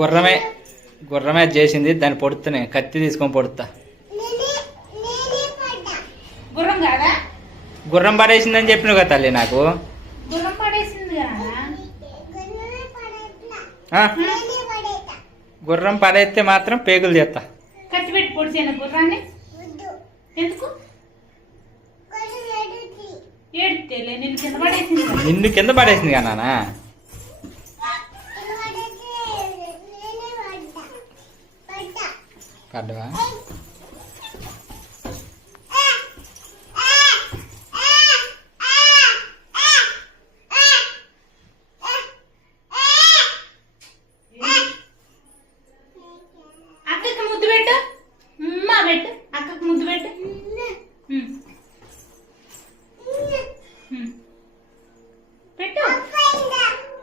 గుర్రమే గుర్రమే చేసింది. దాన్ని పొడుతున్నాయి, కత్తి తీసుకొని పొడుతా. గుర్రం పడేసిందని చెప్పినావు కదా తల్లి నాకు. గుర్రం పడేస్తే మాత్రం పేగులు చేస్తా. కత్తి పెట్టి పొడిచాను గుర్రాన్ని. ఎందుకు నిన్ను కింద పడేసింది కదా నాన్న. పడ్డవా?